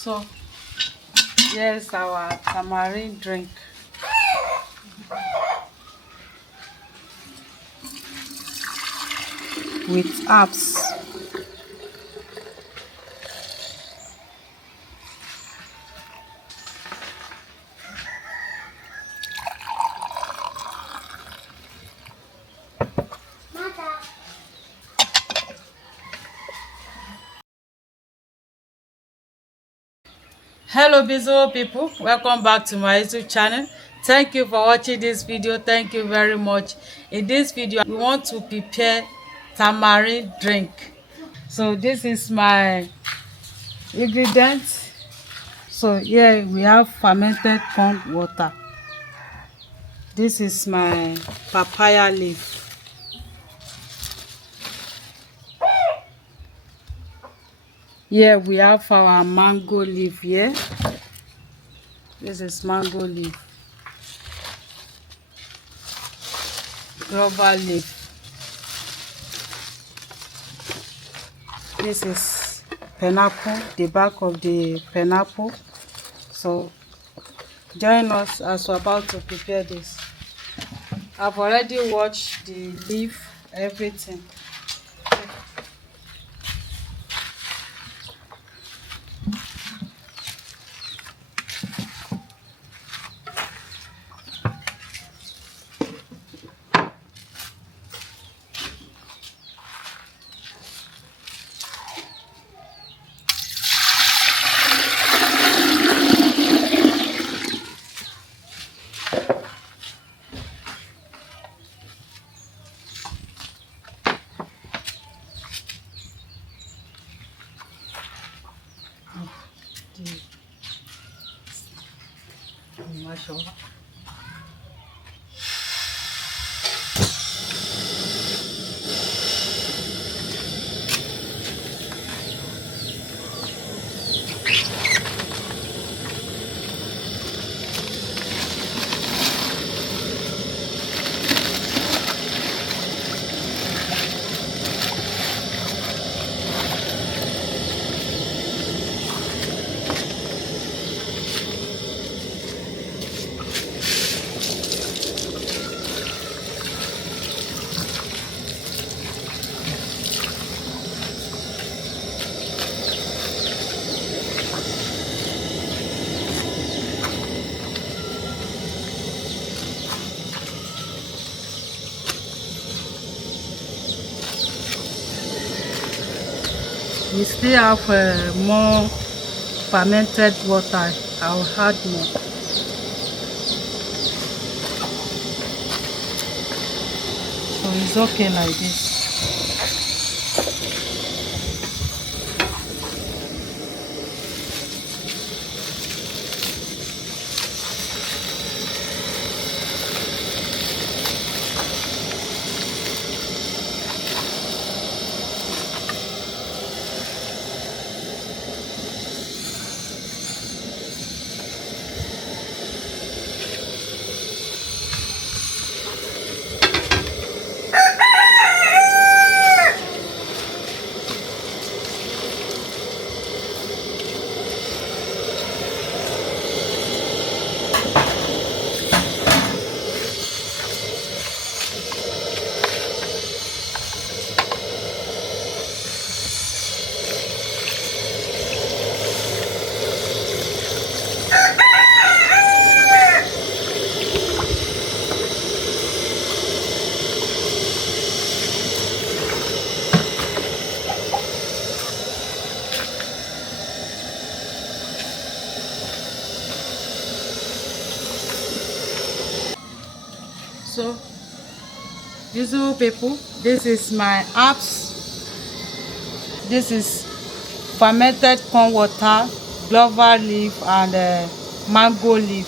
So here's our tamarind drink. With herbs. Hello beautiful people, welcome back to my YouTube channel. Thank you for watching this video. Thank you very much. In this video we want to prepare tamarind drink. So this is my ingredients. So here we have fermented corn water. This is my papaya leaf. Here we have our mango leaf here. This is mango leaf. Guava leaf. This is pineapple, the back of the pineapple. So join us as we're about to prepare this. I've already washed the leaf, everything. Mashallah. We still have more fermented water. I'll add more. So it's okay like this. So beautiful people, this is my herbs. This is fermented corn water, guava leaf, and mango leaf,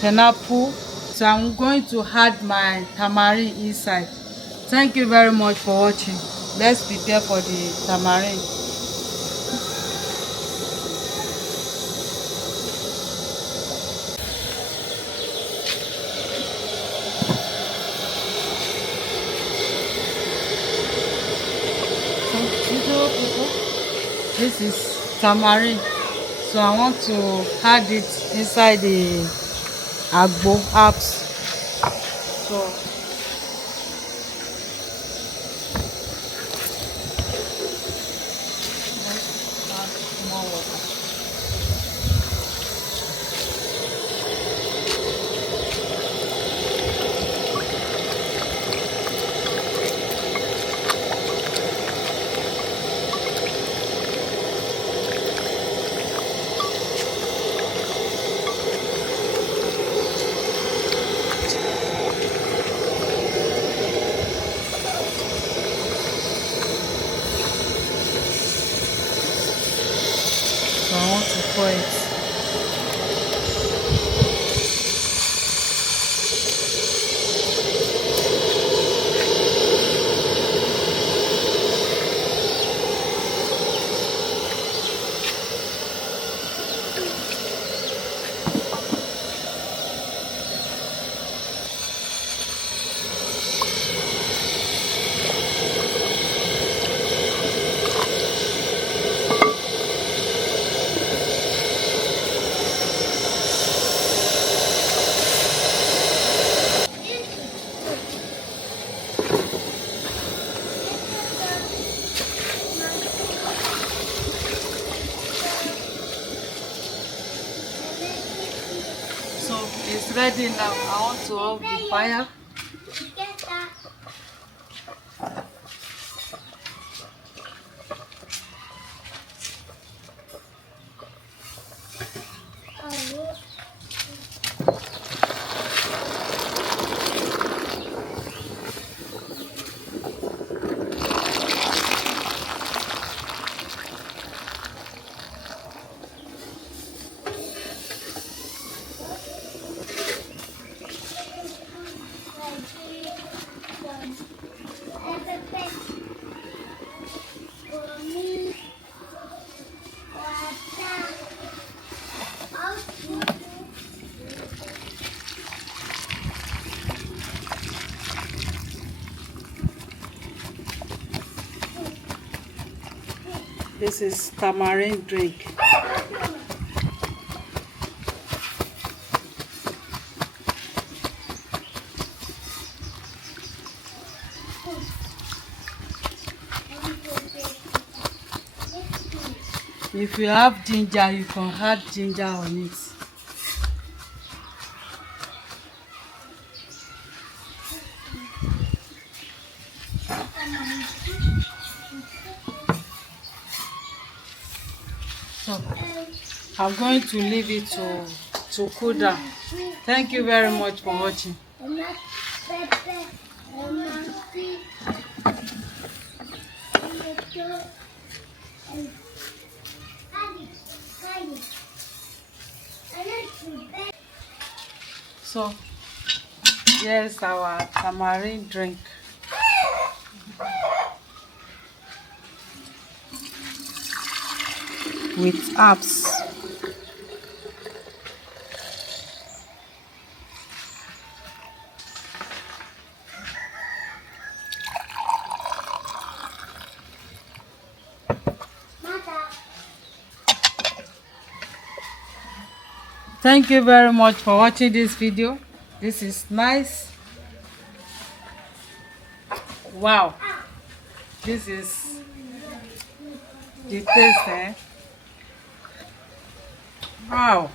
pineapple. So I'm going to add my tamarind inside. Thank you very much for watching. Let's prepare for the tamarind. So beautiful people, this is tamarind. So I want to add it inside the agbo herbs. So let's add more water. So I want to pour it. So it's ready now. I want to off the fire. This is tamarind drink. If you have ginger, you can add ginger on it. So I'm going to leave it to cool down. Thank you very much for watching. So here's our tamarind drink. With herbs. Thank you very much for watching this video. This is nice. Wow, this is the taste, eh? Wow,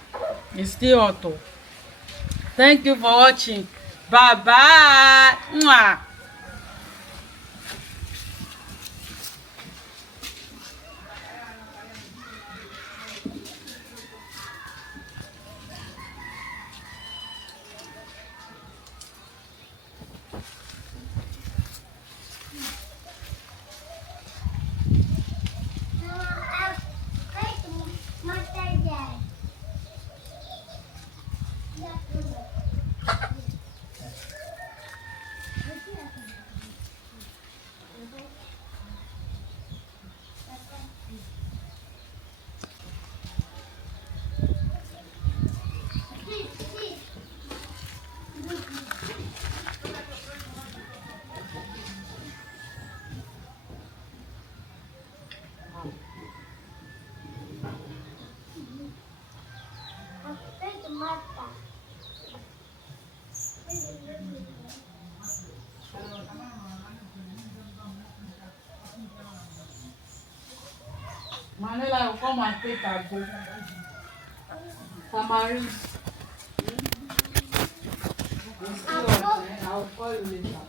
it's still hot though. Thank you for watching. Bye bye. Mwah. Manila will come and take her book. Tamarind. We'll see you. I'll call you later.